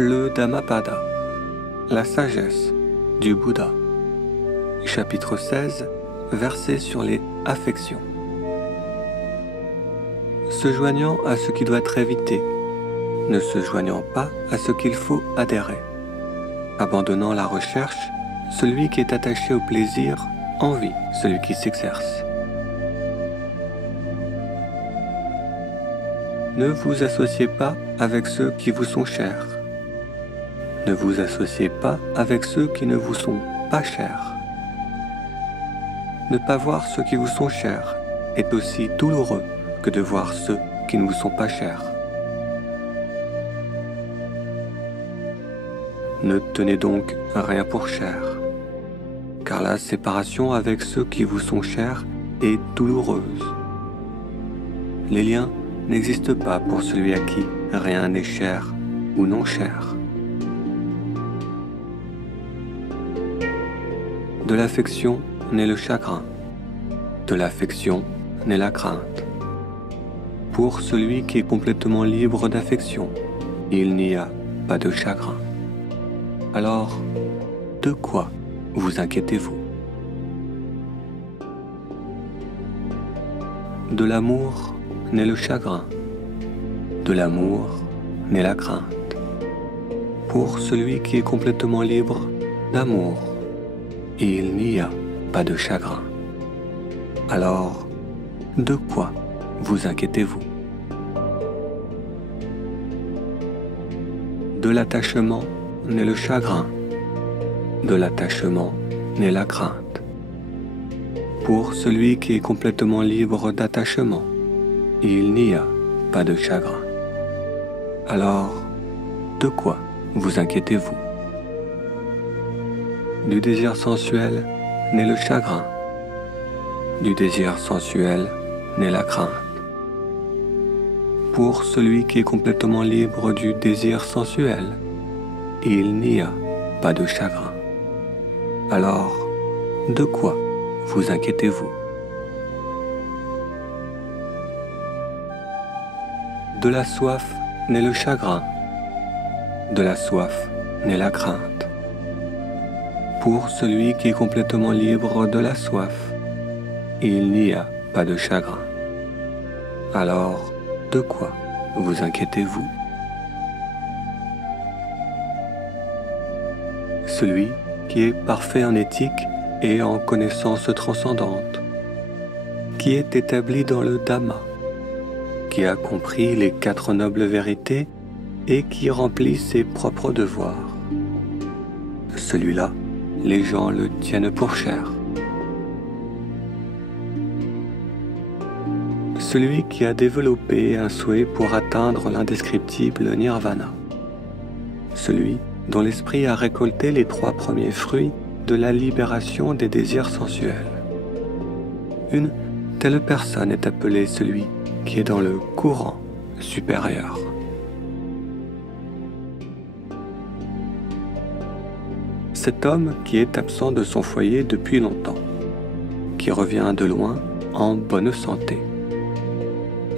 Le Dhammapada, la sagesse du Bouddha. Chapitre 16, versets sur les affections. Se joignant à ce qui doit être évité, ne se joignant pas à ce qu'il faut adhérer. Abandonnant la recherche, celui qui est attaché au plaisir envie celui qui s'exerce. Ne vous associez pas avec ceux qui vous sont chers. Ne vous associez pas avec ceux qui ne vous sont pas chers. Ne pas voir ceux qui vous sont chers est aussi douloureux que de voir ceux qui ne vous sont pas chers. Ne tenez donc rien pour cher, car la séparation avec ceux qui vous sont chers est douloureuse. Les liens n'existent pas pour celui à qui rien n'est cher ou non cher. De l'affection naît le chagrin, de l'affection naît la crainte. Pour celui qui est complètement libre d'affection, il n'y a pas de chagrin. Alors, de quoi vous inquiétez-vous? De l'amour naît le chagrin, de l'amour naît la crainte. Pour celui qui est complètement libre d'amour, il n'y a pas de chagrin. Alors, de quoi vous inquiétez-vous? De l'attachement naît le chagrin, de l'attachement naît la crainte. Pour celui qui est complètement libre d'attachement, il n'y a pas de chagrin. Alors, de quoi vous inquiétez-vous? Du désir sensuel naît le chagrin, du désir sensuel naît la crainte. Pour celui qui est complètement libre du désir sensuel, il n'y a pas de chagrin. Alors, de quoi vous inquiétez-vous? De la soif naît le chagrin, de la soif naît la crainte. Pour celui qui est complètement libre de la soif, il n'y a pas de chagrin. Alors, de quoi vous inquiétez-vous? Celui qui est parfait en éthique et en connaissance transcendante, qui est établi dans le Dhamma, qui a compris les 4 nobles vérités et qui remplit ses propres devoirs. Celui-là, les gens le tiennent pour cher. Celui qui a développé un souhait pour atteindre l'indescriptible nirvana. Celui dont l'esprit a récolté les 3 premiers fruits de la libération des désirs sensuels. Une telle personne est appelée celui qui est dans le courant supérieur. Cet homme qui est absent de son foyer depuis longtemps, qui revient de loin en bonne santé.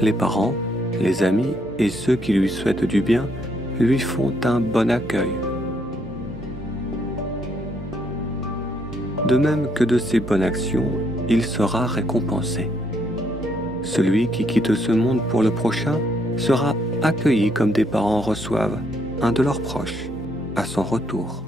Les parents, les amis et ceux qui lui souhaitent du bien lui font un bon accueil. De même que de ses bonnes actions, il sera récompensé. Celui qui quitte ce monde pour le prochain sera accueilli comme des parents reçoivent un de leurs proches à son retour.